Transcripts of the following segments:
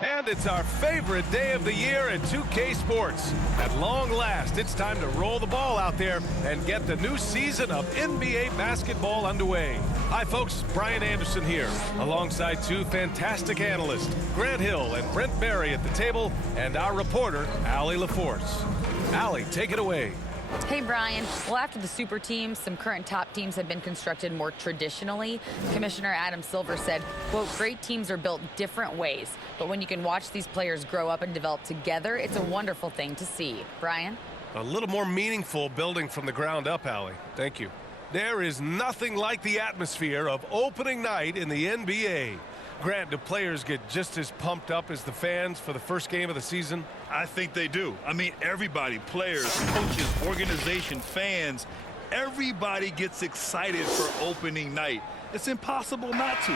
And it's our favorite day of the year at 2K Sports. At long last, it's time to roll the ball out there and get the new season of NBA basketball underway. Hi, folks. Brian Anderson here, alongside two fantastic analysts, Grant Hill and Brent Barry at the table, and our reporter, Allie LaForce. Allie, take it away. Hey, Brian. Well, after the super teams, some current top teams have been constructed more traditionally. Commissioner Adam Silver said, quote, great teams are built different ways, but when you can watch these players grow up and develop together, it's a wonderful thing to see. Brian? A little more meaningful building from the ground up, Allie. Thank you. There is nothing like the atmosphere of opening night in the NBA. Grant, do players get just as pumped up as the fans for the first game of the season? I think they do. I mean, everybody, players, coaches, organization, fans, everybody gets excited for opening night. It's impossible not to.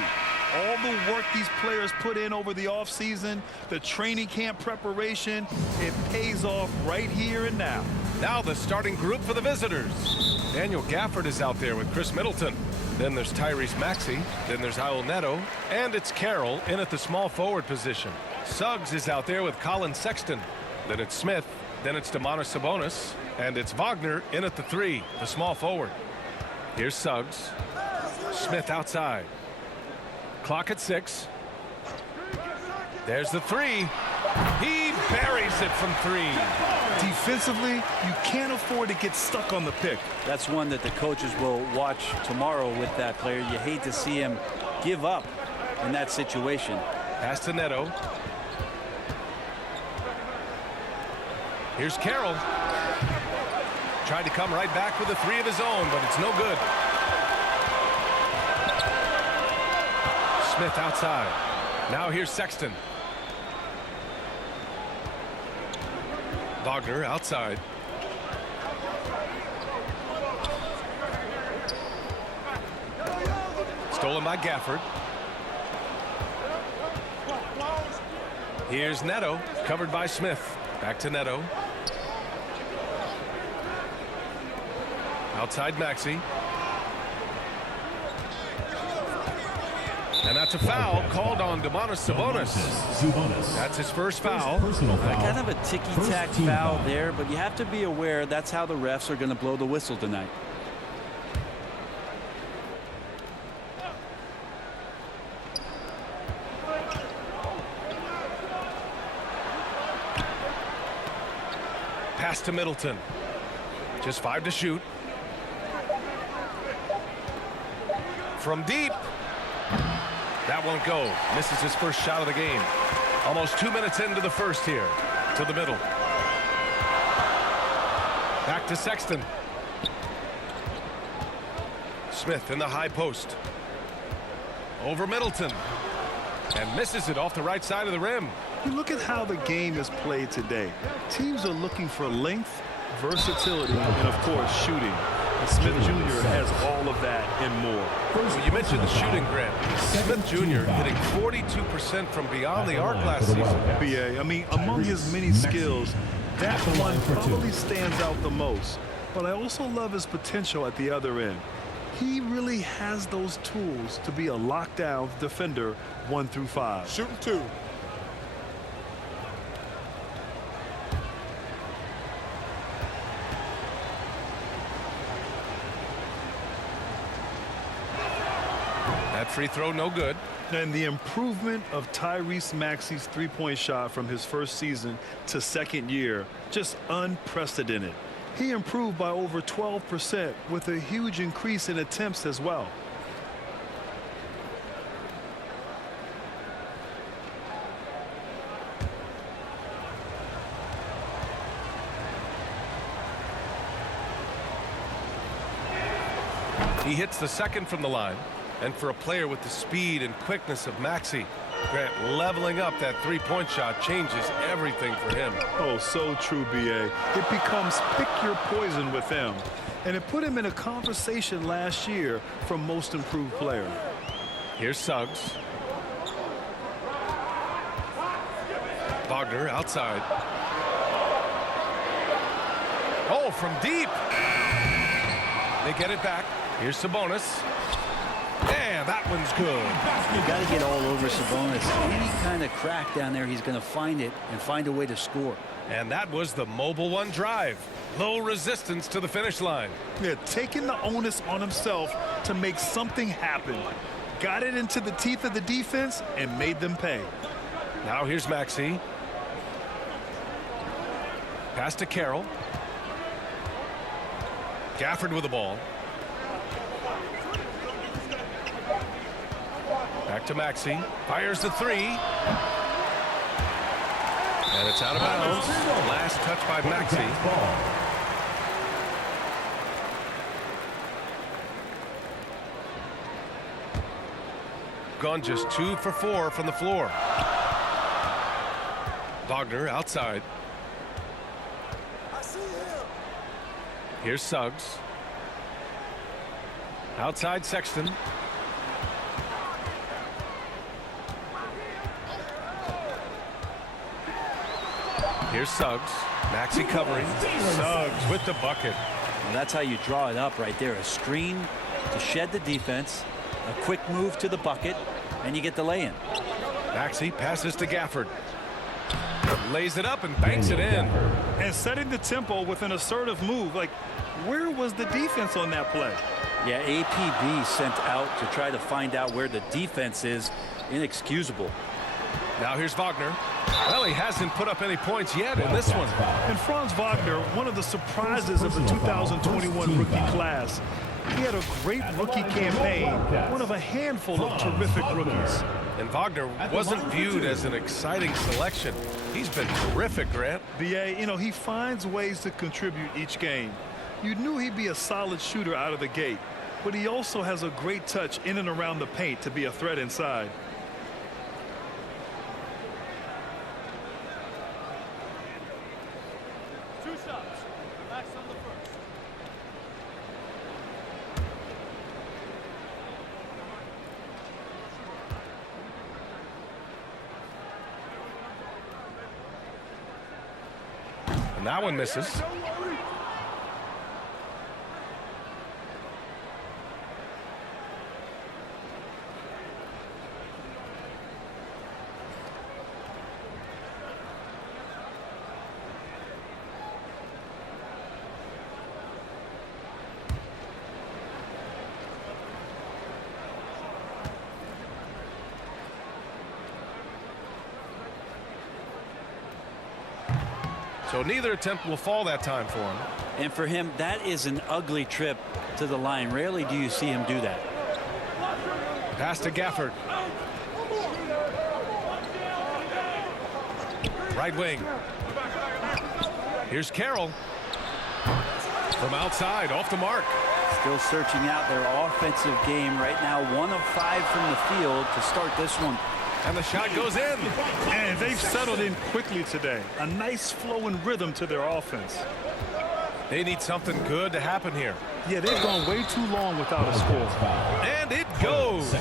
All the work these players put in over the offseason, the training camp preparation, it pays off right here and now. Now the starting group for the visitors. Daniel Gafford is out there with Chris Middleton. Then there's Tyrese Maxey. Then there's Raul Neto. And it's Carroll in at the small forward position. Suggs is out there with Colin Sexton. Then it's Smith. Then it's Domantas Sabonis. And it's Wagner in at the 3, the small forward. Here's Suggs. Smith outside. Clock at 6. There's the 3. He buries it from 3. Defensively, you can't afford to get stuck on the pick. That's one that the coaches will watch tomorrow with that player. You hate to see him give up in that situation. Pass to Neto. Here's Carroll. Tried to come right back with a 3 of his own, but it's no good. Smith outside. Now here's Sexton. Wagner outside. Stolen by Gafford. Here's Neto, covered by Smith. Back to Neto. Outside Maxey. And that's a foul called on Domantas Sabonis. That's his first foul. Kind of a ticky-tack foul there, but you have to be aware that's how the refs are going to blow the whistle tonight. Pass to Middleton. Just 5 to shoot. From deep. That won't go. Misses his first shot of the game. Almost 2 minutes into the first here. To the middle. Back to Sexton. Smith in the high post. Over Middleton. And misses it off the right side of the rim. You look at how the game is played today. Teams are looking for length, versatility, and, of course, shooting. And Smith Jr. has all of that and more. Well, you mentioned the shooting, Grant. Smith Jr. hitting 42% from beyond the arc last season. BA, I mean, among his many skills, that one probably stands out the most. But I also love his potential at the other end. He really has those tools to be a lockdown defender 1 through 5. Shooting 2. That free throw no good. And the improvement of Tyrese Maxey's three-point shot from his first season to second year, just unprecedented. He improved by over 12% with a huge increase in attempts as well. He hits the second from the line. And for a player with the speed and quickness of Maxey, Grant, leveling up that three-point shot changes everything for him. Oh, so true, BA. It becomes pick your poison with him. And it put him in a conversation last year for most improved player. Here's Suggs. Wagner outside. Oh, from deep. They get it back. Here's Sabonis. And that one's good. You got to get all over Sabonis. Any kind of crack down there, he's going to find it and find a way to score. And that was the mobile one drive. Low resistance to the finish line. Yeah, taking the onus on himself to make something happen. Got it into the teeth of the defense and made them pay. Now here's Maxey. Pass to Carroll. Gafford with the ball. Back to Maxey. Fires the three. And it's out of bounds. Last touch by Maxey. Gone just 2 for 4 from the floor. Wagner outside. Here's Suggs. Outside Sexton. Here's Suggs. Maxey covering. Suggs with the bucket. And that's how you draw it up right there. A screen to shed the defense, a quick move to the bucket, and you get the lay-in. Maxey passes to Gafford. Lays it up and banks it in. And setting the tempo with an assertive move. Like, where was the defense on that play? Yeah, APB sent out to try to find out where the defense is. Inexcusable. Now here's Wagner. Well, he hasn't put up any points yet in this one. And Franz Wagner, one of the surprises of the 2021 rookie class. He had a great rookie campaign, one of a handful of terrific rookies. And Wagner wasn't viewed as an exciting selection. He's been terrific, Grant. BA, you know, he finds ways to contribute each game. You knew he'd be a solid shooter out of the gate, but he also has a great touch in and around the paint to be a threat inside. And that one misses. So neither attempt will fall that time for him. And for him, that is an ugly trip to the line. Rarely do you see him do that. Pass to Gafford. Right wing. Here's Carroll. From outside, off the mark. Still searching out their offensive game right now. 1 of 5 from the field to start this one. And the shot goes in. And they've settled in quickly today. A nice flow and rhythm to their offense. They need something good to happen here. Yeah, they've gone way too long without a score. And it goes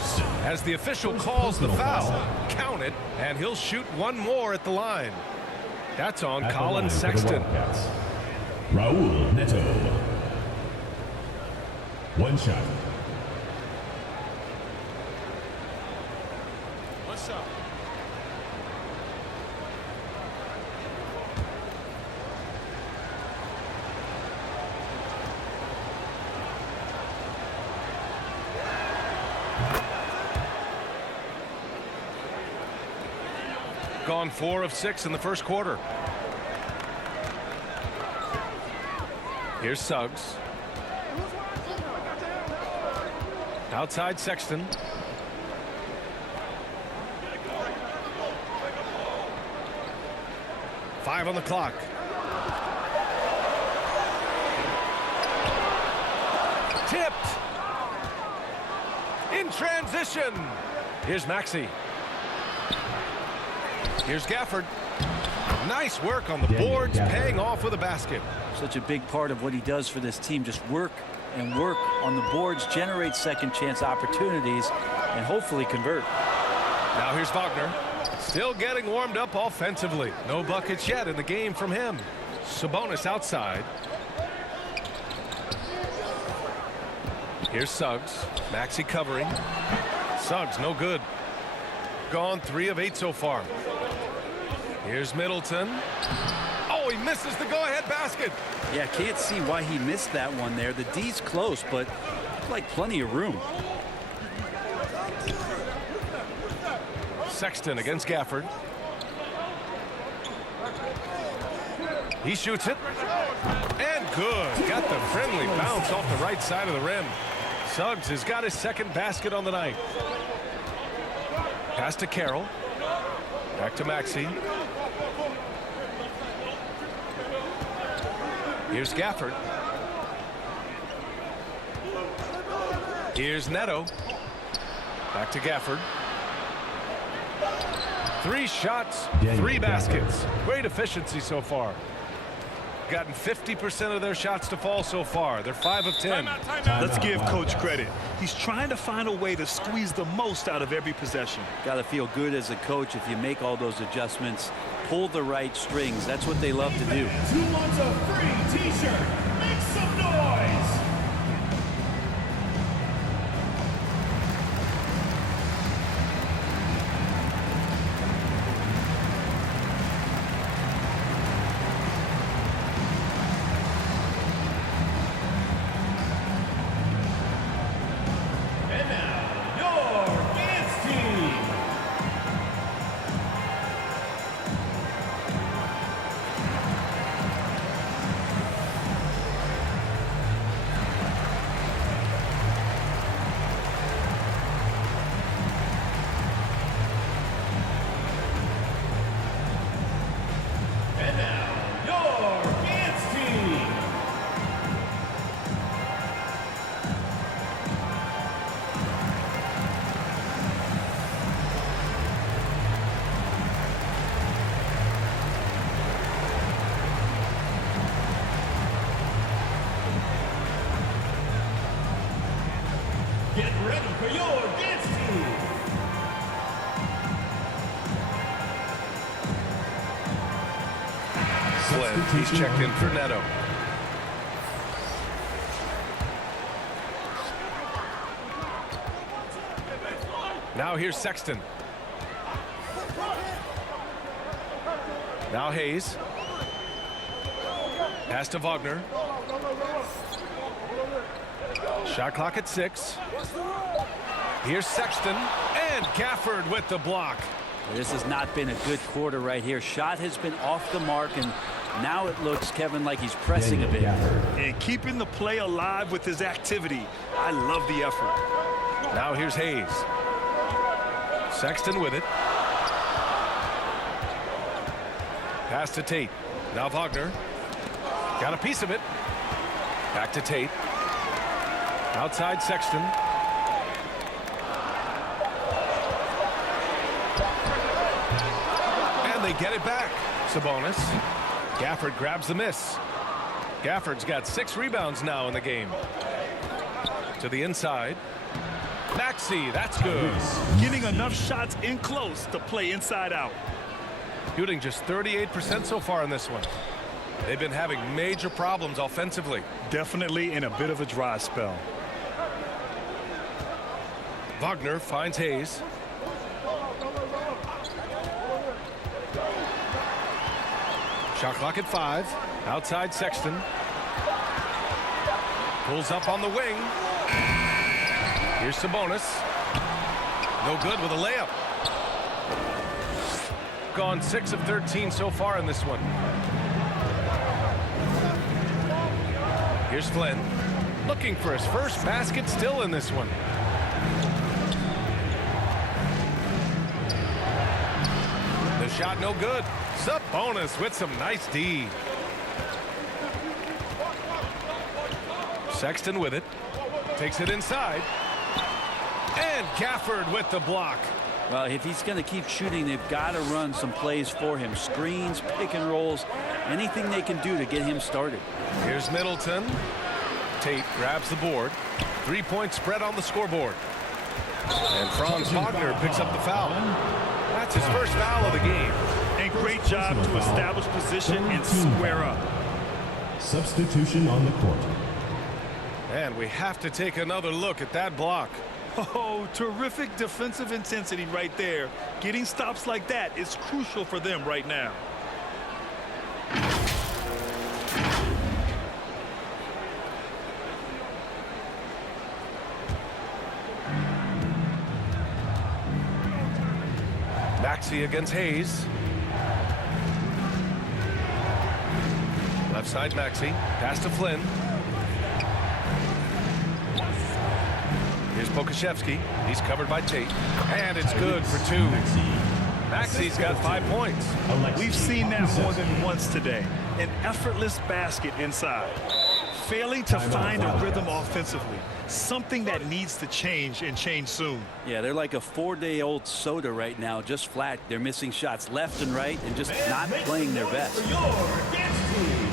as the official calls the foul. Count it, and he'll shoot one more at the line. That's on Colin Sexton. Raul Neto. One shot. What's up? Gone 4 of 6 in the first quarter. Here's Suggs. Outside Sexton. Five on the clock. Tipped. In transition. Here's Maxey. Here's Gafford. Nice work on the boards, paying off with a basket. Such a big part of what he does for this team. Just work and work on the boards, generate second chance opportunities, and hopefully convert. Now here's Wagner. Still getting warmed up offensively. No buckets yet in the game from him. Sabonis outside. Here's Suggs. Maxey covering. Suggs, no good. Gone 3 of 8 so far. Here's Middleton. Oh, he misses the go-ahead basket. Yeah, can't see why he missed that one there. The D's close, but like plenty of room. Sexton against Gafford. He shoots it. And good. Got the friendly bounce off the right side of the rim. Suggs has got his second basket on the night. Pass to Carroll. Back to Maxey. Here's Gafford. Here's Neto. Back to Gafford. 3 shots, 3 baskets. Great efficiency so far. Gotten 50% of their shots to fall so far. They're 5 of 10. Let's give Coach credit. He's trying to find a way to squeeze the most out of every possession. Got to feel good as a coach if you make all those adjustments. Pull the right strings. That's what they love to do. Who wants a free t-shirt? Make some noise! And now, your dance team! And now, your dance team! Get ready for your dance team! Flynn, he's checked in for Neto. Now here's Sexton. Now Hayes. Pass to Wagner. Shot clock at 6. Here's Sexton and Gafford with the block. This has not been a good quarter right here. Shot has been off the mark, and now it looks, Kevin, like he's pressing a bit. And keeping the play alive with his activity. I love the effort. Now here's Hayes. Sexton with it. Pass to Tate. Now Wagner. Got a piece of it. Back to Tate. Outside Sexton. And they get it back. Sabonis. Gafford grabs the miss. Gafford's got 6 rebounds now in the game. To the inside. Maxey, that's good. Getting enough shots in close to play inside out. Shooting just 38% so far in this one. They've been having major problems offensively. Definitely in a bit of a dry spell. Wagner finds Hayes. Shot clock at 5. Outside Sexton. Pulls up on the wing. Here's Sabonis. No good with a layup. Gone 6 of 13 so far in this one. Here's Flynn. Looking for his first basket still in this one. The shot no good. Sabonis with some nice D. Sexton with it. Takes it inside. And Gafford with the block. Well, if he's going to keep shooting, they've got to run some plays for him. Screens, pick and rolls, anything they can do to get him started. Here's Middleton. Tate grabs the board. 3-point spread on the scoreboard. And Franz Wagner picks up the foul. That's his first foul of the game. And great job to establish position and square up. Substitution on the court. And we have to take another look at that block. Oh, terrific defensive intensity right there. Getting stops like that is crucial for them right now. Maxey against Hayes. Left side Maxey. Pass to Flynn. Here's Pokashevsky. He's covered by Tate. And it's good for 2. Maxey's got 5 points. We've seen that more than once today. An effortless basket inside. Failing to find a rhythm offensively. Something that needs to change and change soon. Yeah, they're like a 4-day-old soda right now, just flat. They're missing shots left and right and just not playing their best. For your against team.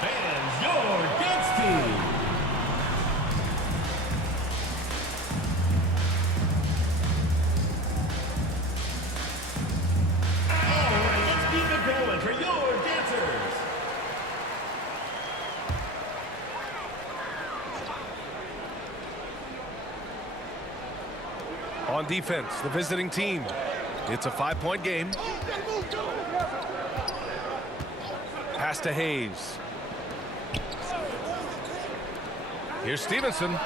Fans, your against team. All right, let's keep it going for your dancers. On defense, the visiting team. It's a 5-point game. Pass to Hayes. Here's Stevenson.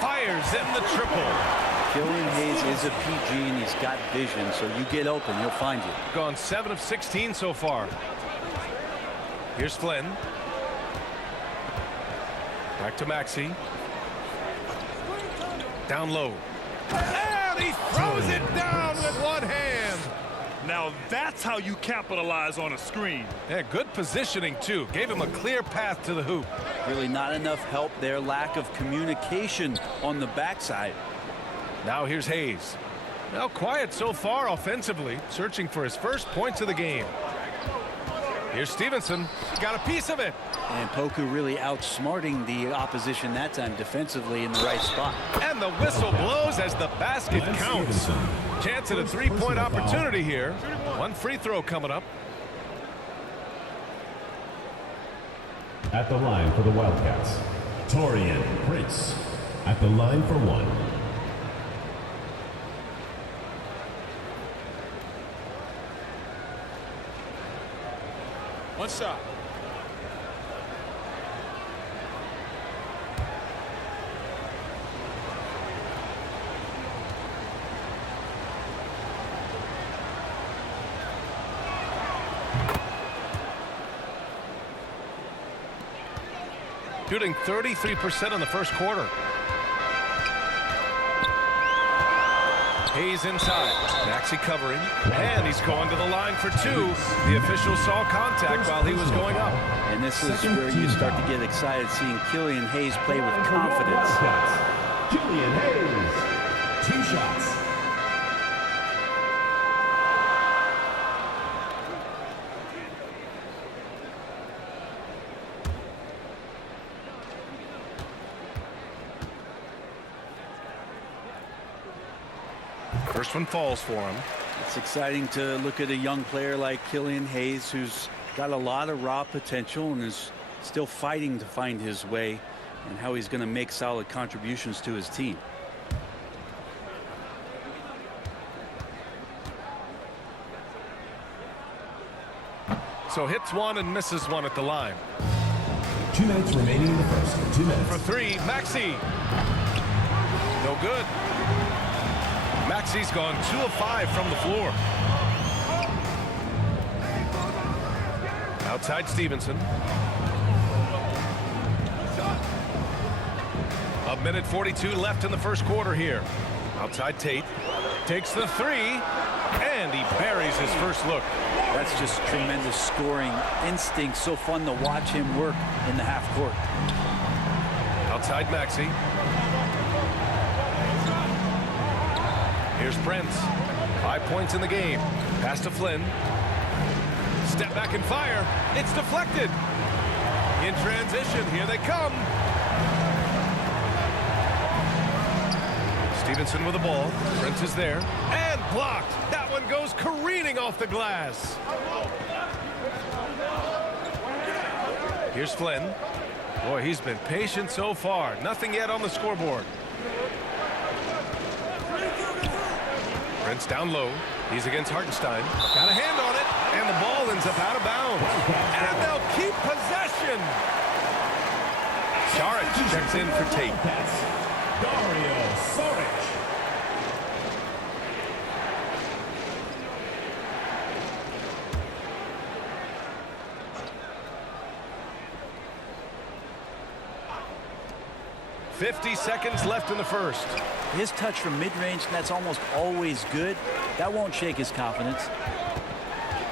Fires in the triple. Killian Hayes is a PG and he's got vision, so you get open, he'll find you. Gone 7 of 16 so far. Here's Flynn. Back to Maxey. Down low. And he throws it down with one hand. Now that's how you capitalize on a screen. Yeah, good positioning too. Gave him a clear path to the hoop. Really not enough help there. Lack of communication on the backside. Now here's Hayes. Now quiet so far offensively, searching for his first points of the game. Here's Stevenson. Got a piece of it. And Poku really outsmarting the opposition that time defensively in the right spot. And the whistle blows as the basket counts. Chance at a 3-point opportunity here. One free throw coming up. At the line for the Wildcats, Torian Prince. At the line for 1. One shot. Shooting 33% in the first quarter. Hayes inside. Maxey covering. And he's going to the line for 2. The official saw contact while he was going up. And this is where you start to get excited seeing Killian Hayes play with confidence. Killian Hayes. 2 shots. First one falls for him. It's exciting to look at a young player like Killian Hayes, who's got a lot of raw potential and is still fighting to find his way and how he's going to make solid contributions to his team. So hits one and misses one at the line. 2 minutes remaining in the first. 2 minutes. For 3, Maxey. No good. Maxi's gone 2 of 5 from the floor. Outside Stevenson. A minute 42 left in the first quarter here. Outside Tate. Takes the three. And he buries his first look. That's just tremendous scoring instinct. So fun to watch him work in the half court. Outside Maxey. Here's Prince. 5 points in the game. Pass to Flynn. Step back and fire. It's deflected. In transition, here they come. Stevenson with the ball. Prince is there. And blocked. That one goes careening off the glass. Here's Flynn. Boy, he's been patient so far. Nothing yet on the scoreboard. Prince down low. He's against Hartenstein. Got a hand on it. And the ball ends up out of bounds. And they'll keep possession. Saric checks in for Tate. Dario Saric. .50 seconds left in the first. His touch from mid-range, that's almost always good. That won't shake his confidence.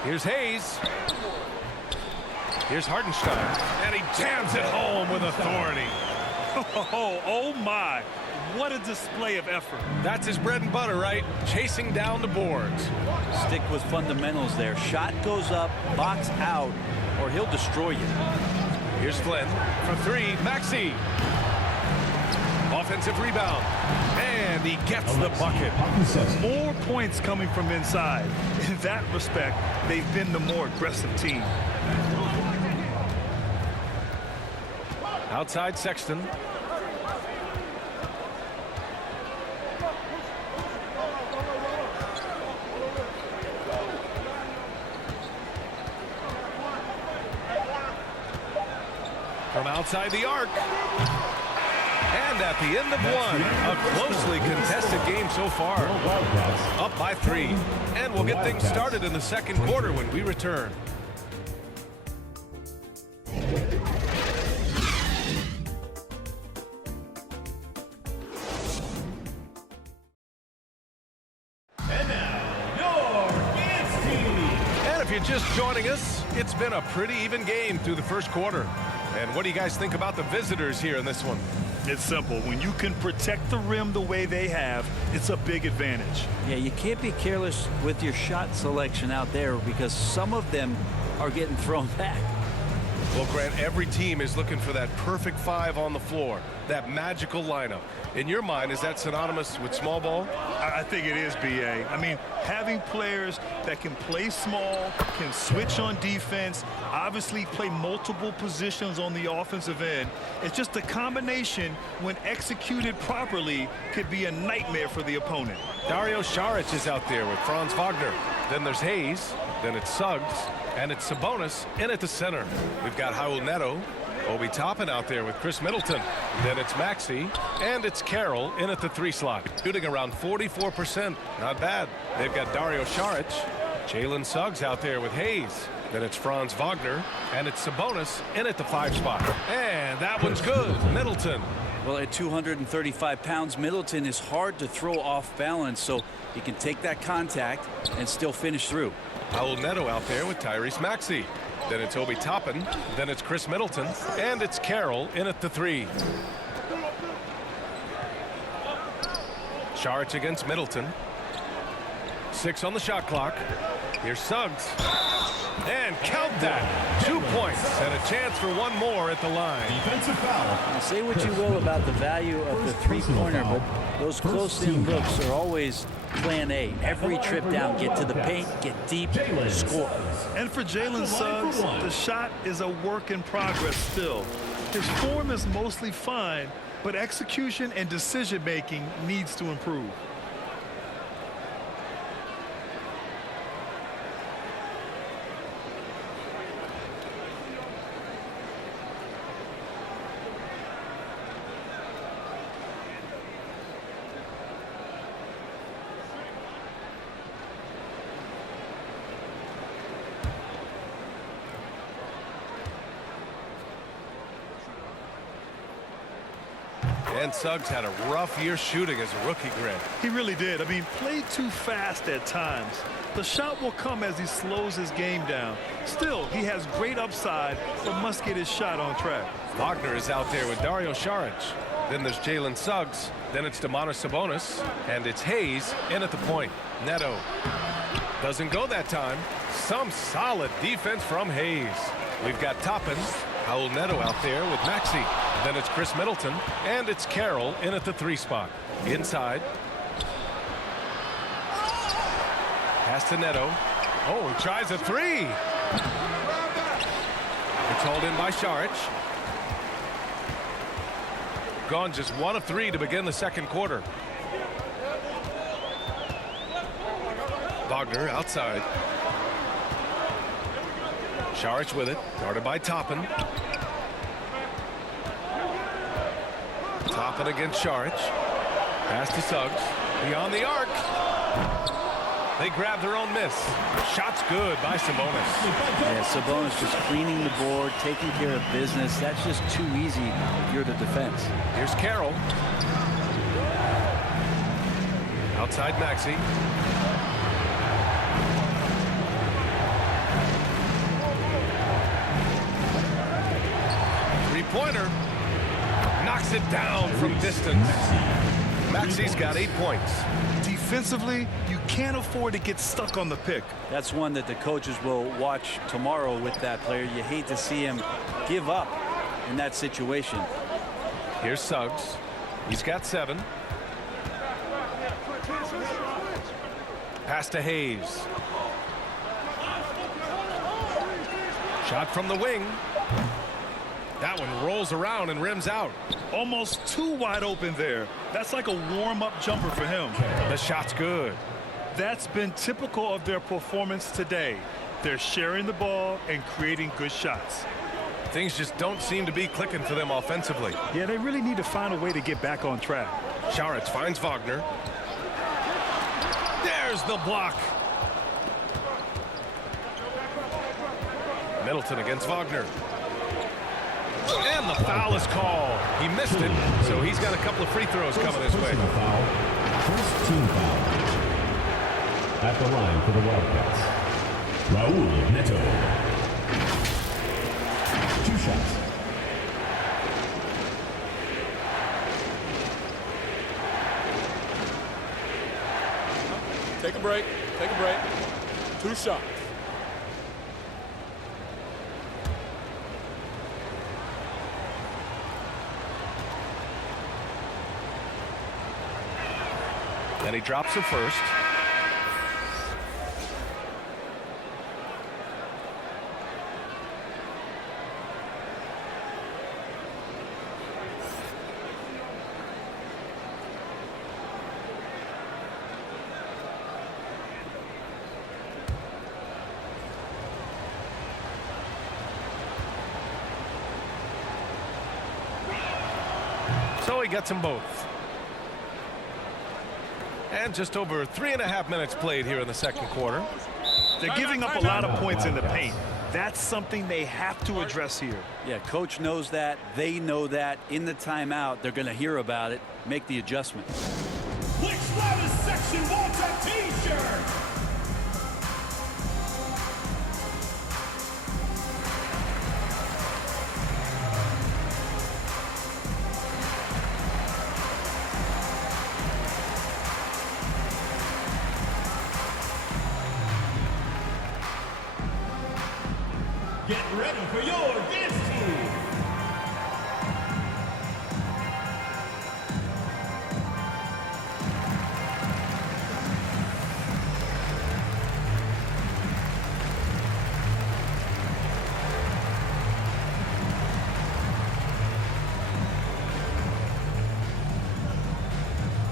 Here's Hayes. Here's Hartenstein. And he jams it home with authority. Oh my. What a display of effort. That's his bread and butter, right? Chasing down the boards. Stick with fundamentals there. Shot goes up, box out, or he'll destroy you. Here's Flynn for three. Maxey. Offensive rebound. And he gets the bucket. More points coming from inside. In that respect, they've been the more aggressive team. Outside Sexton. From outside the arc. And at the end of one, a closely contested game so far. Up by 3. And we'll get things started in the second quarter when we return. And if you're just joining us, it's been a pretty even game through the first quarter. And what do you guys think about the visitors here in this one? It's simple. When you can protect the rim the way they have, it's a big advantage. Yeah, you can't be careless with your shot selection out there because some of them are getting thrown back. Well, Grant, every team is looking for that perfect 5 on the floor, that magical lineup. In your mind, is that synonymous with small ball? I think it is, B.A. I mean, having players that can play small, can switch on defense, obviously play multiple positions on the offensive end. It's just a combination, when executed properly, could be a nightmare for the opponent. Dario Saric is out there with Franz Wagner. Then there's Hayes. Then it's Suggs. And it's Sabonis in at the center. We've got Raul Neto. Obi Toppin out there with Chris Middleton. Then it's Maxey. And it's Carroll in at the 3 slot. Shooting around 44%. Not bad. They've got Dario Saric. Jalen Suggs out there with Hayes. Then it's Franz Wagner. And it's Sabonis in at the 5 spot. And that one's good. Middleton. Well, at 235 pounds, Middleton is hard to throw off balance, so he can take that contact and still finish through. Raul Neto out there with Tyrese Maxey. Then it's Obi Toppin. Then it's Chris Middleton. And it's Carroll in at the 3. Saric against Middleton. 6 on the shot clock. Here's Suggs. And count that. 2 points and a chance for one more at the line. Defensive foul. Now, say what you will about the value of the three-pointer, but those close-in looks are always plan A. Every trip down, get to the paint, get deep, score. And for Jalen Suggs, the shot is a work in progress still. His form is mostly fine, but execution and decision-making needs to improve. And Suggs had a rough year shooting as a rookie, Greg. He really did. I mean, played too fast at times. The shot will come as he slows his game down. Still, he has great upside, but must get his shot on track. Wagner is out there with Dario Saric. Then there's Jalen Suggs. Then it's Domantas Sabonis. And it's Hayes in at the point. Neto doesn't go that time. Some solid defense from Hayes. We've got Toppin, Raul Neto out there with Maxey. Then it's Chris Middleton. And it's Carroll in at the 3 spot. Inside. Pass to Neto. Oh, he tries a 3. It's hauled in by Saric. Gone just 1 of 3 to begin the second quarter. Wagner outside. Saric with it, guarded by Toppin. Toppin against Saric. Pass to Suggs. Beyond the arc. They grab their own miss. Shot's good by Sabonis. Yeah, Sabonis just cleaning the board, taking care of business. That's just too easy if you're the defense. Here's Carroll. Outside Maxey. Three-pointer. Knocks it down from distance. Maxey's got 8 points. Defensively, you can't afford to get stuck on the pick. That's one that the coaches will watch tomorrow with that player. You hate to see him give up in that situation. Here's Suggs. He's got 7. Pass to Hayes. Shot from the wing. That one rolls around and rims out. Almost too wide open there. That's like a warm-up jumper for him. The shot's good. That's been typical of their performance today. They're sharing the ball and creating good shots. Things just don't seem to be clicking for them offensively. Yeah, they really need to find a way to get back on track. Saric finds Wagner. There's the block. Middleton against Wagner. And the foul is called. He missed it, so he's got a couple of free throws coming his way. Foul. First team foul. At the line for the Wildcats, Raul Neto. 2 shots. Take a break. Take a break. 2 shots. And he drops the first. So he gets them both. And just over 3.5 minutes played here in the second quarter. They're giving up a lot of points in the paint. That's something they have to address here. Yeah, coach knows that. They know that. In the timeout, they're going to hear about it, make the adjustment. Which loudest section wants a T-shirt? Get ready for your dance team.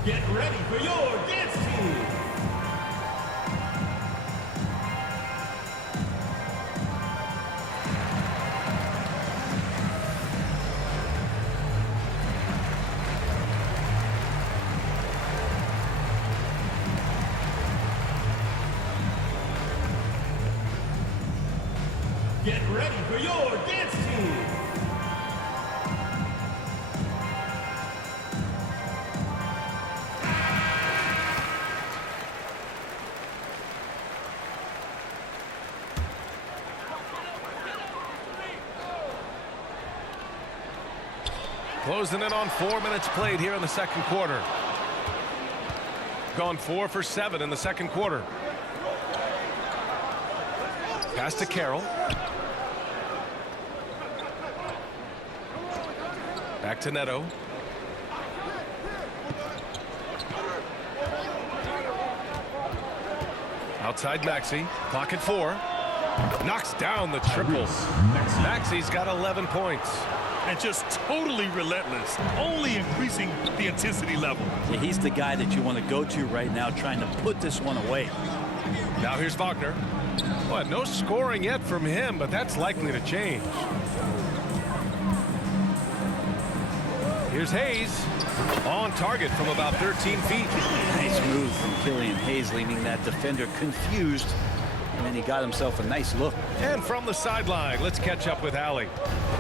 Get ready for your dance team. Get ready for your dance team. Closing in on 4 minutes played here in the second quarter. Gone 4 for 7 in the second quarter. Pass to Carroll. Back to Neto. Outside Maxey. Clock at 4. Knocks down the triple. Maxey's got 11 points. And just totally relentless, only increasing the intensity level. Yeah, he's the guy that you want to go to right now, trying to put this one away. Now here's Wagner. Well, no scoring yet from him, but that's likely to change. Here's Hayes. On target from about 13 feet. Nice move from Killian Hayes, leaving that defender confused. And then he got himself a nice look. And from the sideline, let's catch up with Allie.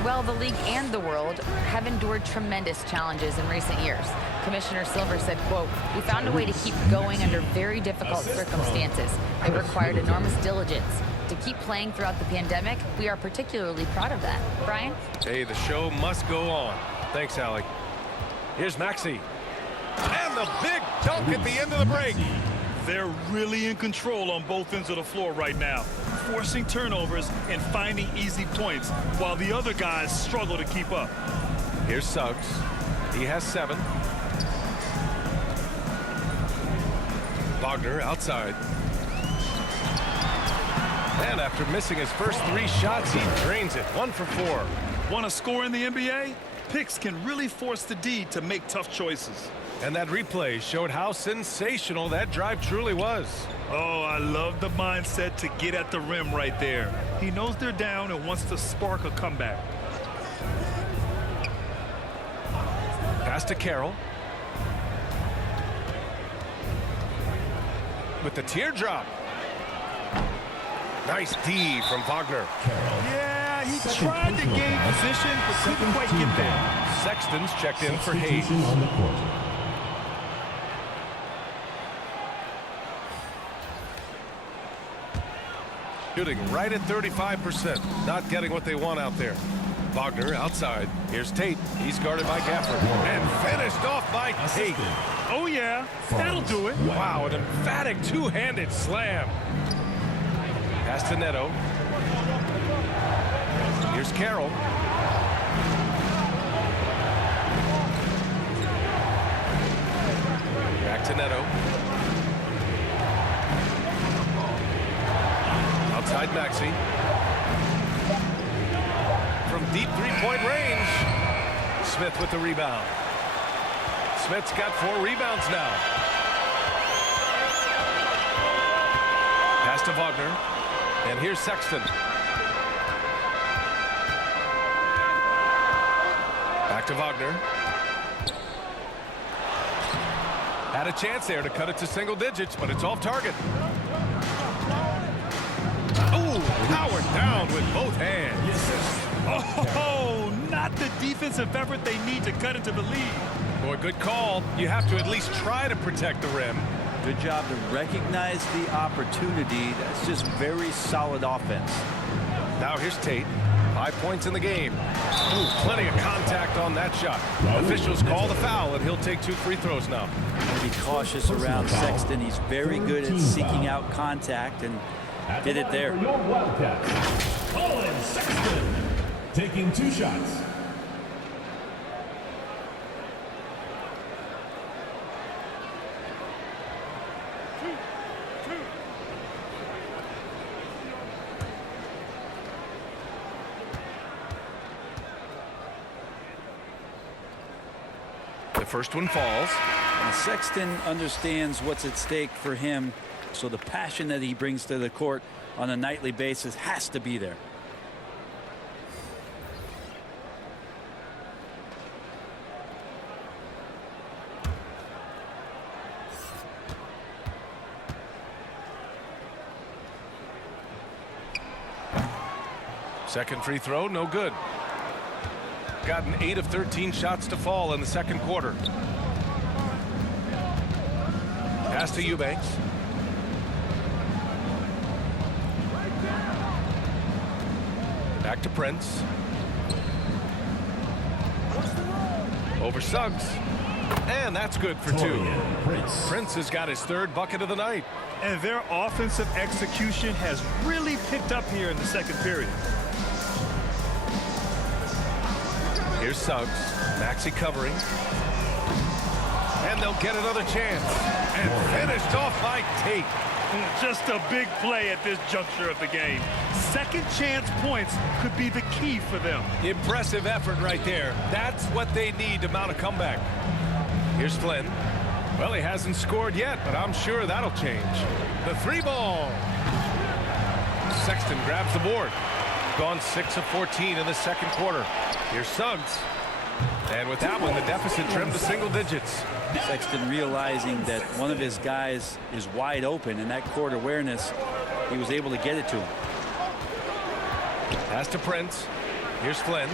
Well, the league and the world have endured tremendous challenges in recent years. Commissioner Silver said, quote, "We found a way to keep going under very difficult circumstances. It required enormous diligence. To keep playing throughout the pandemic, we are particularly proud of that." Brian? Hey, the show must go on. Thanks, Allie. Here's Maxey. And the big dunk at the end of the break. They're really in control on both ends of the floor right now, forcing turnovers and finding easy points while the other guys struggle to keep up. Here's Suggs. He has 7. Wagner outside. And after missing his first 3 shots, he drains it. 1 for 4. Want to score in the NBA? Picks can really force the D to make tough choices. And that replay showed how sensational that drive truly was. Oh, I love the mindset to get at the rim right there. He knows they're down and wants to spark a comeback. Pass to Carroll. With the teardrop. Nice D from Wagner. Yeah, he tried to gain position, but couldn't quite get there. Sexton's checked in for Hayes. On the court. Shooting right at 35%. Not getting what they want out there. Wagner outside. Here's Tate. He's guarded by Gafford. And finished off by Tate. Oh, yeah. That'll do it. Wow, an emphatic two-handed slam. Pass to Neto. Here's Carroll. Back to Neto. Outside Maxey. From deep three-point range. Smith with the rebound. Smith's got 4 rebounds now. Pass to Wagner. And here's Sexton. Back to Wagner. Had a chance there to cut it to single digits, but it's off target. Oh, powered down with both hands. Oh, not the defensive effort they need to cut into the lead. Boy, good call. You have to at least try to protect the rim. Good job to recognize the opportunity. That's just very solid offense. Now here's Tate. 5 points in the game. Ooh, plenty of contact on that shot. Officials call the foul, and he'll take 2 free throws now. Be cautious around Sexton. He's very good at seeking out contact and did it there. For your Wildcats, Colin Sexton taking 2 shots. The first one falls. And Sexton understands what's at stake for him, so the passion that he brings to the court on a nightly basis has to be there. Second free throw, no good. Gotten 8 of 13 shots to fall in the second quarter. Pass to Eubanks. Back to Prince. Over Suggs. And that's good for two. Prince has got his third bucket of the night. And their offensive execution has really picked up here in the second period. Here's Suggs. Maxey covering. And they'll get another chance. And finished off by Tate. Just a big play at this juncture of the game. Second chance points could be the key for them. Impressive effort right there. That's what they need to mount a comeback. Here's Flynn. Well, he hasn't scored yet, but I'm sure that'll change. The three ball. Sexton grabs the board. Gone 6 of 14 in the second quarter. Here's Suggs. And with that one, the deficit trimmed to single digits. Sexton realizing that one of his guys is wide open, and that court awareness, he was able to get it to him. Pass to Prince. Here's Flynn.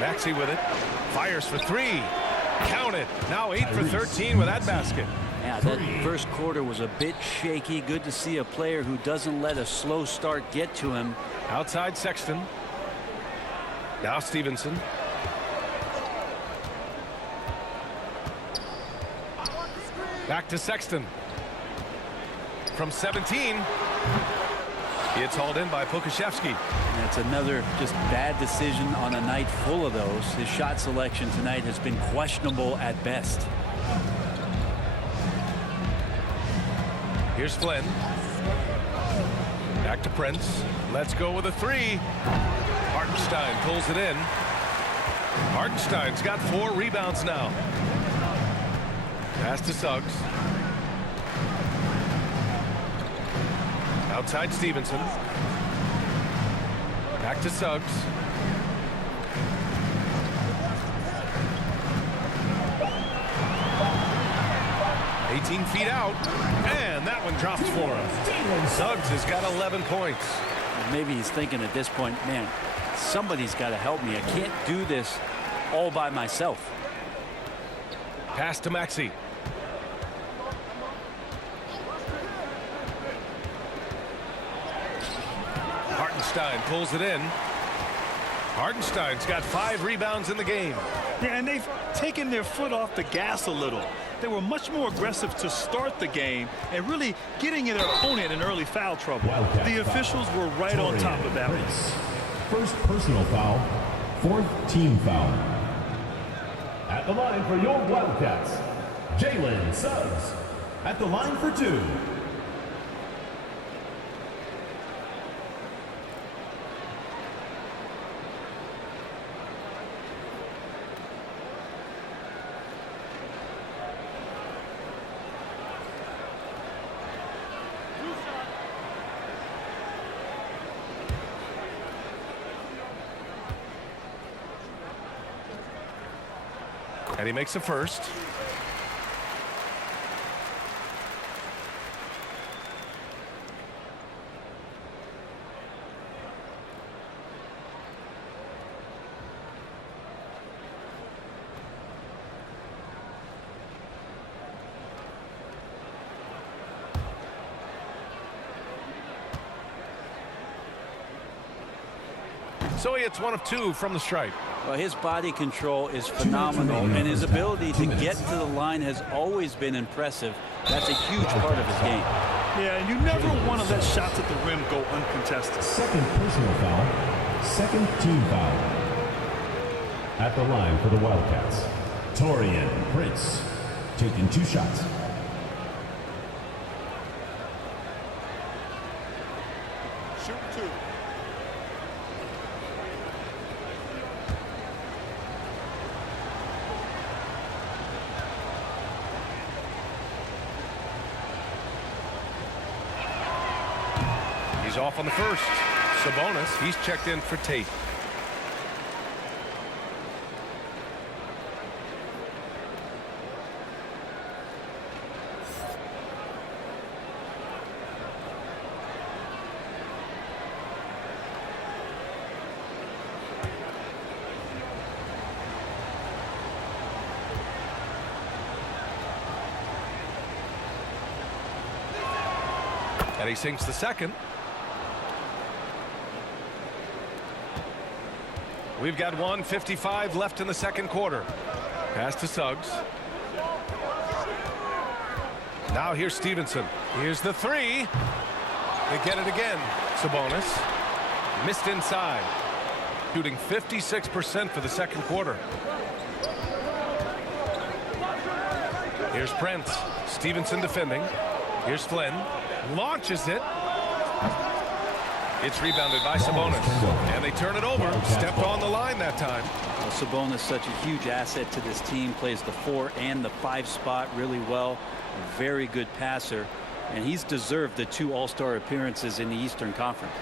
Maxey with it. Fires for three. Count it. Now 8 for 13 with that basket. Yeah, that first quarter was a bit shaky. Good to see a player who doesn't let a slow start get to him. Outside Sexton. Now Stevenson. Back to Sexton. From 17. It's hauled in by Pokashevsky. That's another just bad decision on a night full of those. His shot selection tonight has been questionable at best. Here's Flynn. Back to Prince. Let's go with a three. Hartenstein pulls it in. Hartenstein's got 4 rebounds now. Pass to Suggs. Outside Stevenson. Back to Suggs. Feet out, and that one drops for him. Suggs has got 11 points. Maybe he's thinking at this point, man, somebody's got to help me. I can't do this all by myself. Pass to Maxey. Hartenstein pulls it in. Hartenstein's got 5 rebounds in the game. Yeah, and they've taken their foot off the gas a little. They were much more aggressive to start the game and really getting their opponent in early foul trouble. The officials were right on top of that one. First personal foul, 4th team foul. At the line for your Wildcats, Jalen Suggs. At the line for 2. And he makes a first. So he hits 1 of 2 from the stripe. Well, his body control is phenomenal, and his ability to get to the line has always been impressive. That's a huge part of his game. Yeah, and you never want to let shots at the rim go uncontested. Second personal foul, 2nd team foul. At the line for the Wildcats, Torian Prince, taking 2 shots. Shoot 2. He's off on the first. Sabonis, he's checked in for Tate. And he sinks the second. We've got 1:55 left in the second quarter. Pass to Suggs. Now here's Stevenson. Here's the three. They get it again. Sabonis missed inside. Shooting 56% for the second quarter. Here's Prince. Stevenson defending. Here's Flynn. Launches it. It's rebounded by Sabonis. And they turn it over. Stepped on the line that time. Well, Sabonis, such a huge asset to this team. Plays the 4 and the 5 spot really well. A very good passer. And he's deserved the 2 All-Star appearances in the Eastern Conference.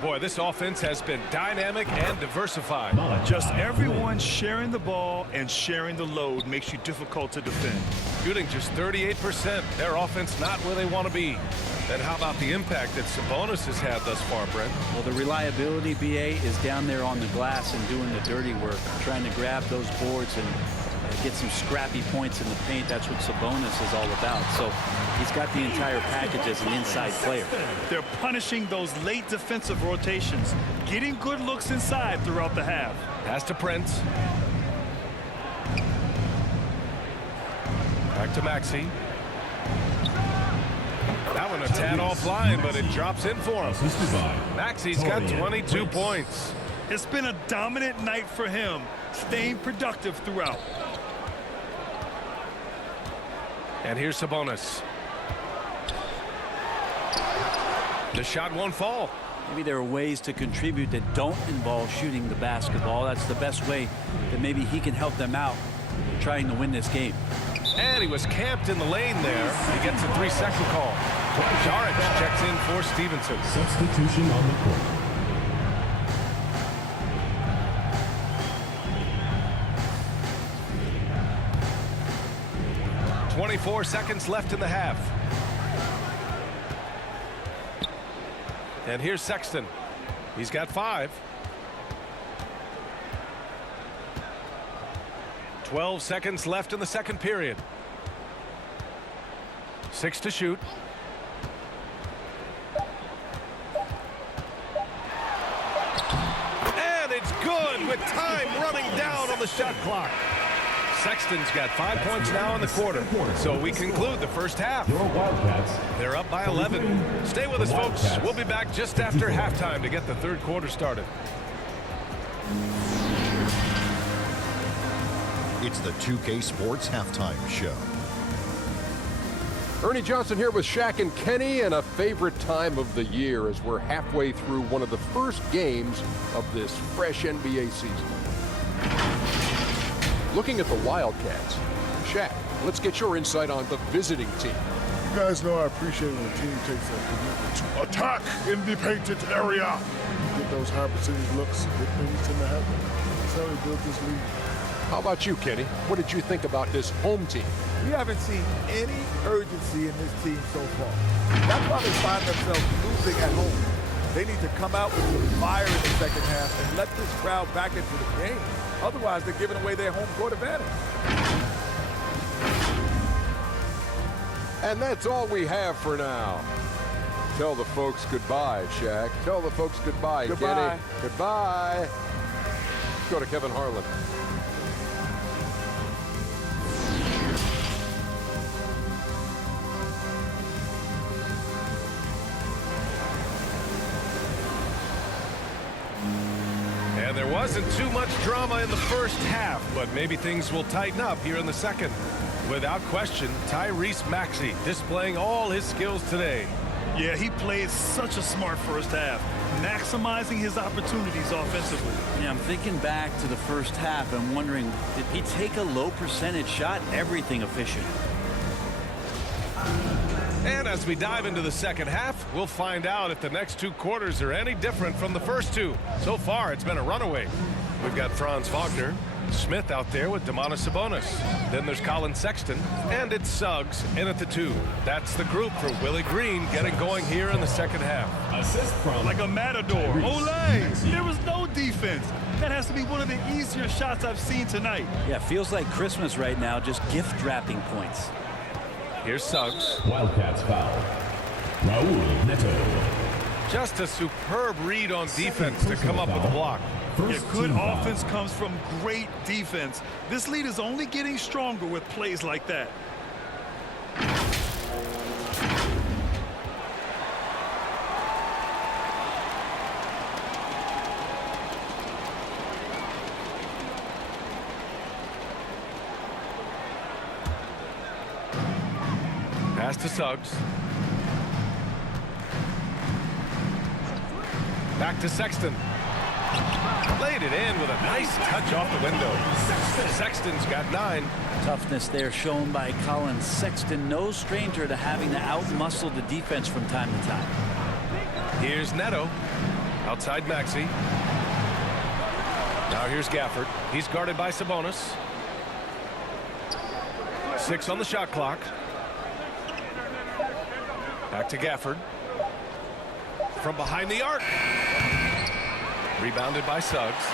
Boy, this offense has been dynamic and diversified. Just everyone sharing the ball and sharing the load makes you difficult to defend. Shooting just 38%. Their offense not where they want to be. And how about the impact that Sabonis has had thus far, Brent? Well, the reliability, BA, is down there on the glass and doing the dirty work, trying to grab those boards and get some scrappy points in the paint. That's what Sabonis is all about. So he's got the entire package as an inside player. They're punishing those late defensive rotations, getting good looks inside throughout the half. Pass to Prince. Back to Maxey. That one a tad offline, but it drops in for him. Maxey's got 22 points. It's been a dominant night for him, staying productive throughout. And here's Sabonis. The shot won't fall. Maybe there are ways to contribute that don't involve shooting the basketball. That's the best way that maybe he can help them out trying to win this game. And he was camped in the lane there. He gets a 3-second call. Jaric checks in for Stevenson. Substitution on the court. .24 seconds left in the half. And here's Sexton. He's got 5. 12 seconds left in the second period. 6 to shoot. And it's good with time running down on the shot clock. Sexton's got 5 points now in the quarter. So we conclude the first half. They're up by 11. Stay with us, folks. We'll be back just after halftime to get the third quarter started. It's the 2K Sports Halftime Show. Ernie Johnson here with Shaq and Kenny, and a favorite time of the year as we're halfway through one of the first games of this fresh NBA season. Looking at the Wildcats, Shaq, let's get your insight on the visiting team. You guys know I appreciate when a team takes a commitment to attack in the painted area. Get those high percentage looks, good things tend to happen. That's how we built this league. How about you, Kenny? What did you think about this home team? We haven't seen any urgency in this team so far. That's why they find themselves losing at home. They need to come out with some fire in the second half and let this crowd back into the game. Otherwise, they're giving away their home court advantage. And that's all we have for now. Tell the folks goodbye, Shaq. Tell the folks goodbye, Goodbye. Kenny. Goodbye. Let's go to Kevin Harlan. And there wasn't too much drama in the first half, but maybe things will tighten up here in the second. Without question, Tyrese Maxey displaying all his skills today. Yeah, he played such a smart first half, maximizing his opportunities offensively. Yeah, I'm thinking back to the first half and wondering, did he take a low percentage shot? Everything efficient. And as we dive into the second half, we'll find out if the next 2 quarters are any different from the first 2. So far, it's been a runaway. We've got Franz Wagner, Smith out there with Domantas Sabonis. Then there's Colin Sexton, and it's Suggs in at the 2. That's the group for Willie Green getting going here in the second half. Assist from Like a matador. Olay! There was no defense. That has to be one of the easier shots I've seen tonight. Yeah, feels like Christmas right now, just gift wrapping points. Here's Suggs. Wildcats foul. Raul Neto. Just a superb read on defense to come up with the block. Yeah, good offense comes from great defense. This lead is only getting stronger with plays like that. Pass to Suggs. Back to Sexton. Laid it in with a nice touch off the window. Sexton's got 9. Toughness there shown by Colin Sexton. No stranger to having to outmuscle the defense from time to time. Here's Neto. Outside Maxey. Now here's Gafford. He's guarded by Sabonis. 6 on the shot clock. Back to Gafford. From behind the arc. Rebounded by Suggs.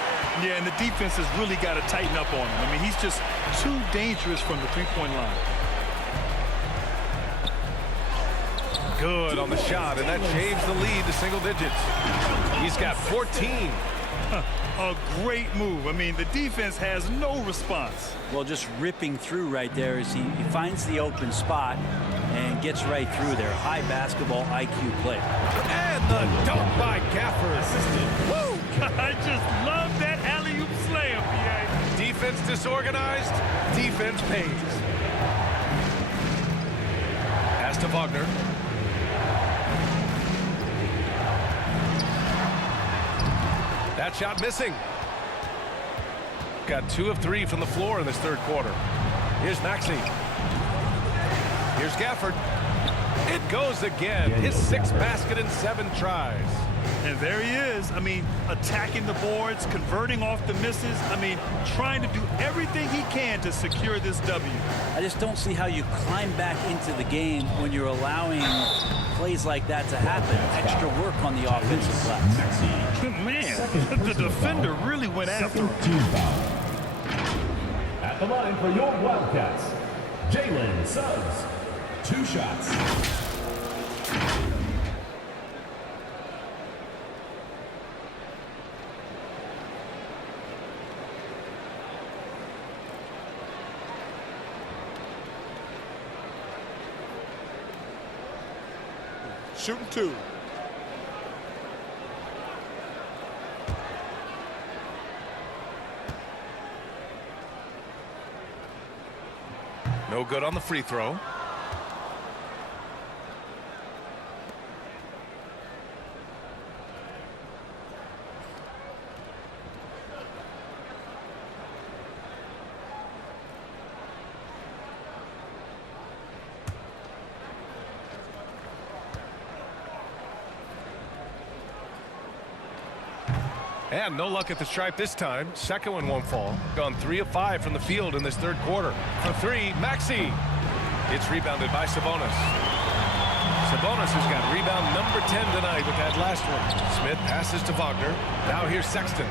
Yeah, and the defense has really got to tighten up on him. I mean, he's just too dangerous from the three-point line. Good on the shot, and that changed the lead to single digits. He's got 14. A great move. I mean, the defense has no response. Well, just ripping through right there as he finds the open spot and gets right through there. High basketball IQ play. And the dunk by Gafford. Woo! I just love that alley-oop slam, PA. Defense disorganized. Defense pays. Pass to Wagner. That shot missing. Got 2 of 3 from the floor in this third quarter. Here's Maxey. Here's Gafford. It goes again. His 6th basket in 7 tries. And there he is. I mean, attacking the boards, converting off the misses. I mean, trying to do everything he can to secure this W. I just don't see how you climb back into the game when you're allowing plays like that to happen. Extra work on the offensive glass. Man, the defender really went after him. At the line for your Wildcats, Jalen Suggs. 2 shots. Shooting 2. No good on the free throw. And no luck at the stripe this time. Second one won't fall. Gone 3 of 5 from the field in this third quarter. For 3, Maxey. It's rebounded by Sabonis. Sabonis has got rebound number 10 tonight with that last one. Smith passes to Wagner. Now here's Sexton.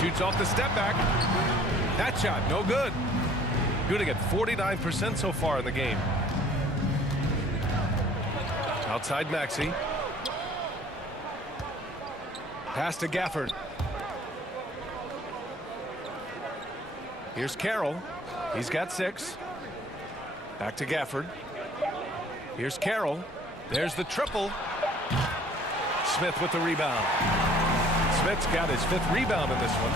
Shoots off the step back. That shot, no good. Shooting at 49% so far in the game. Outside Maxey. Pass to Gafford. Here's Carroll. He's got 6. Back to Gafford. Here's Carroll. There's the triple. Smith with the rebound. Smith's got his 5th rebound in this one.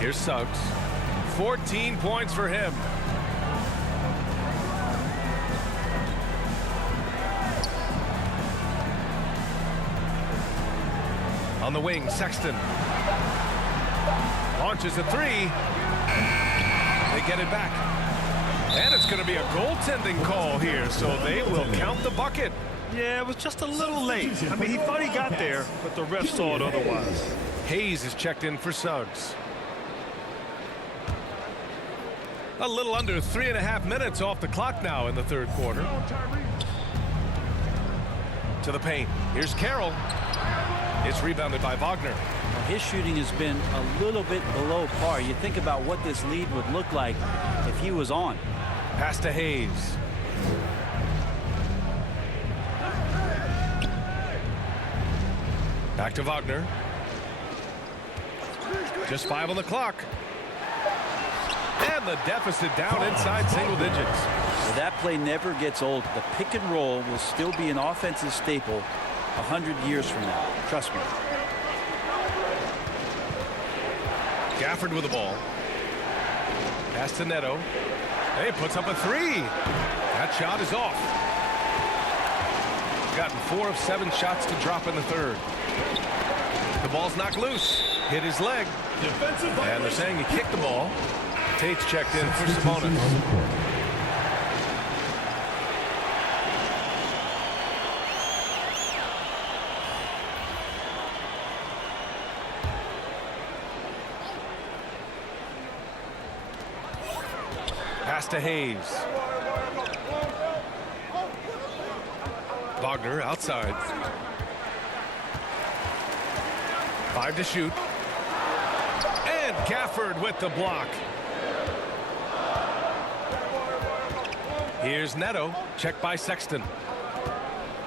Here's Suggs. 14 points for him. On the wing, Sexton. Launches a 3. They get it back. And it's going to be a goaltending call here, so they will count the bucket. Yeah, it was just a little late. I mean, he thought he got there, but the ref saw it otherwise. Hayes is checked in for Suggs. A little under 3.5 minutes off the clock now in the third quarter. To the paint. Here's Carroll. It's rebounded by Wagner. his shooting has been a little bit below par. You think about what this lead would look like if he was on. Pass to Hayes. Back to Wagner. Just 5 on the clock. And the deficit down inside single digits. Well, that play never gets old. The pick and roll will still be an offensive staple 100 years from now. Trust me. Gafford with the ball. Pass to Neto. Hey, puts up a 3. That shot is off. He's gotten 4 of 7 shots to drop in the third. The ball's knocked loose. Hit his leg. And they're saying he kicked the ball. Tate's checked in for Sabonis. Pass to Hayes. Wagner outside. 5 to shoot. And Gafford with the block. Here's Neto. Checked by Sexton.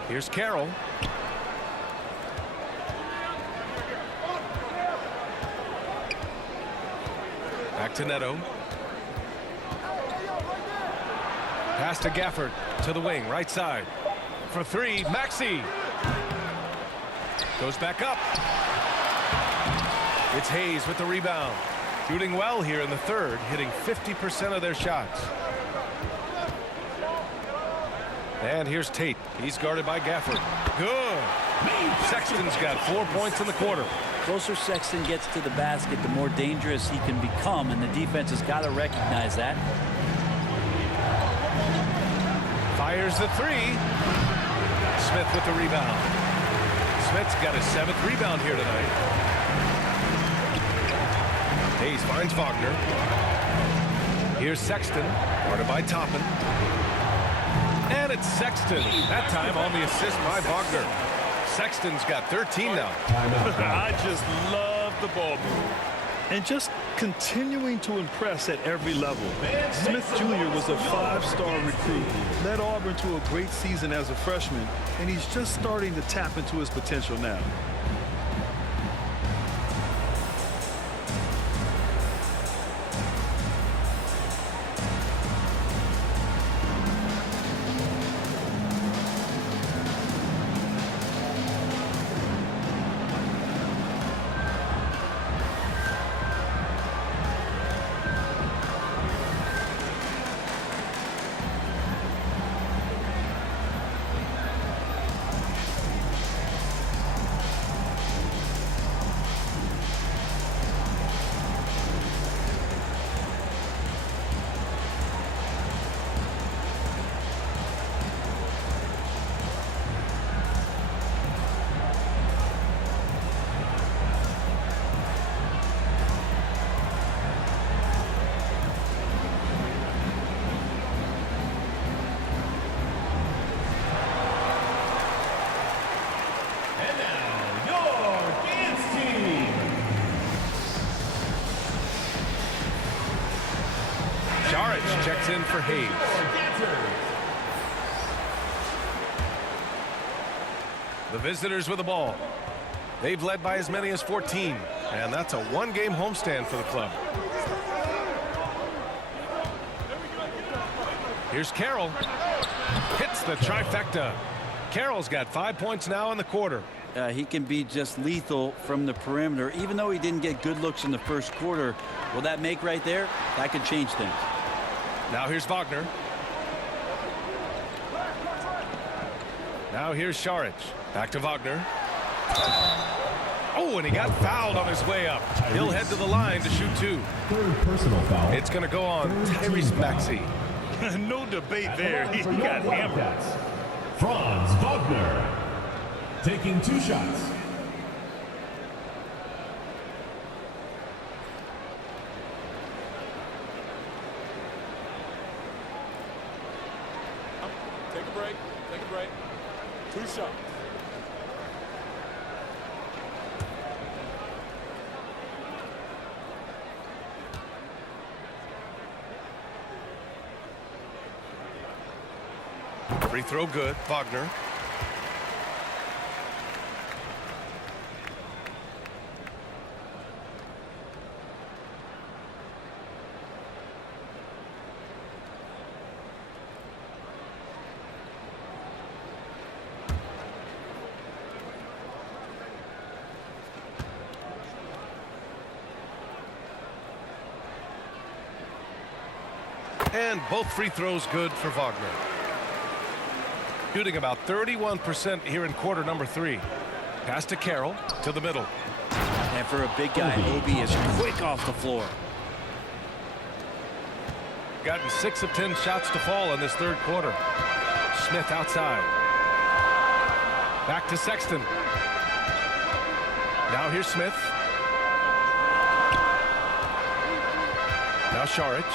Here's Carroll. Back to Neto. Pass to Gafford. To the wing. Right side. For 3. Maxey. Goes back up. It's Hayes with the rebound. Shooting well here in the third. Hitting 50% of their shots. And here's Tate. He's guarded by Gafford. Good. Sexton's got 4 points in the quarter. Closer Sexton gets to the basket, the more dangerous he can become, and the defense has got to recognize that. Fires the 3. Smith with the rebound. Smith's got his 7th rebound here tonight. Hayes finds Wagner. Here's Sexton, guarded by Toppin. And it's Sexton, that time on the assist by Wagner. Sexton's got 13 now. I just love the ball move. And just continuing to impress at every level. Smith Jr. was a 5-star recruit, led Auburn to a great season as a freshman, and he's just starting to tap into his potential now. Checks in for Hayes. The visitors with the ball. They've led by as many as 14, and that's a 1-game homestand for the club. Here's Carroll. Hits the trifecta. Carroll's got 5 points now in the quarter. He can be just lethal from the perimeter. Even though he didn't get good looks in the first quarter, will that make right there? That could change things. Now here's Wagner. Now here's Šarić. Back to Wagner. Oh, and he got fouled on his way up. He'll head to the line to shoot 2. Third personal foul. It's going to go on Tyrese Maxey. No debate there. He got hammered. Franz Wagner taking 2 shots. Take a break. Take a break. 2 shots. Free throw good. Wagner. And both free throws good for Wagner. Shooting about 31% here in quarter number 3. Pass to Carroll to the middle. And for a big guy, Obi is quick off the floor. Gotten 6 of 10 shots to fall in this third quarter. Smith outside. Back to Sexton. Now here's Smith. Now Saric.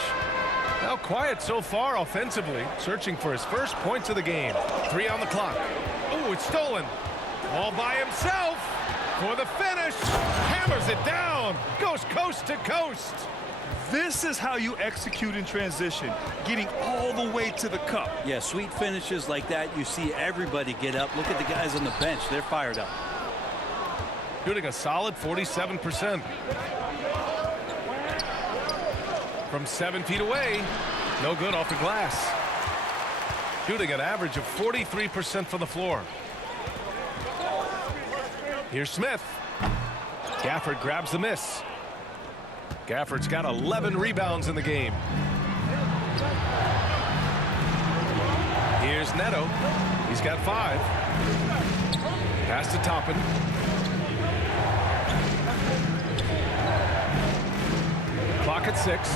Now quiet so far offensively, searching for his first points of the game. 3 on the clock. Oh, it's stolen. All by himself for the finish. Hammers it down. Goes coast to coast. This is how you execute in transition, getting all the way to the cup. Yeah, sweet finishes like that, you see everybody get up. Look at the guys on the bench. They're fired up. Shooting a solid 47%. From 7 feet away, no good off the glass. Shooting an average of 43% from the floor. Here's Smith. Gafford grabs the miss. Gafford's got 11 rebounds in the game. Here's Neto. He's got 5. Pass to Toppin. Clock at 6.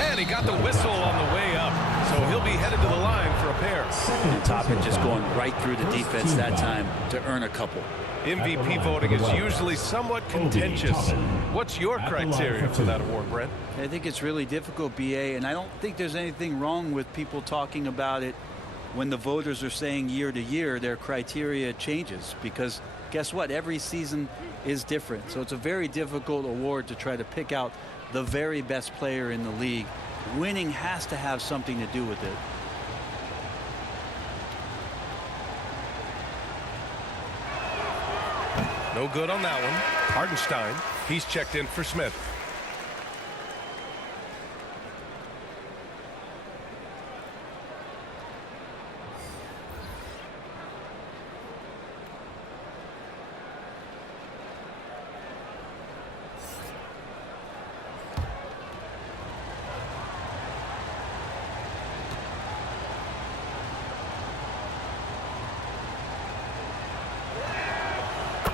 And he got the whistle on the way up. So he'll be headed to the line for a pair. And Toppin just going right through the defense that time to earn a couple. MVP voting is usually somewhat contentious. What's your criteria for that award, Brent? I think it's really difficult, BA, and I don't think there's anything wrong with people talking about it when the voters are saying year to year their criteria changes, because guess what? Every season is different. So it's a very difficult award to try to pick out the very best player in the league. Winning has to have something to do with it. No good on that one. Hartenstein, he's checked in for Smith.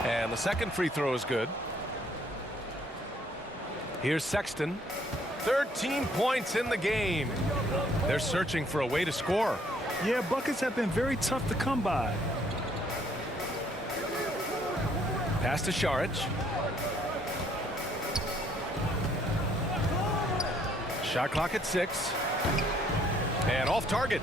And the second free throw is good. Here's Sexton. 13 points in the game. They're searching for a way to score. Yeah, buckets have been very tough to come by. Pass to Saric. Shot clock at 6. And off target.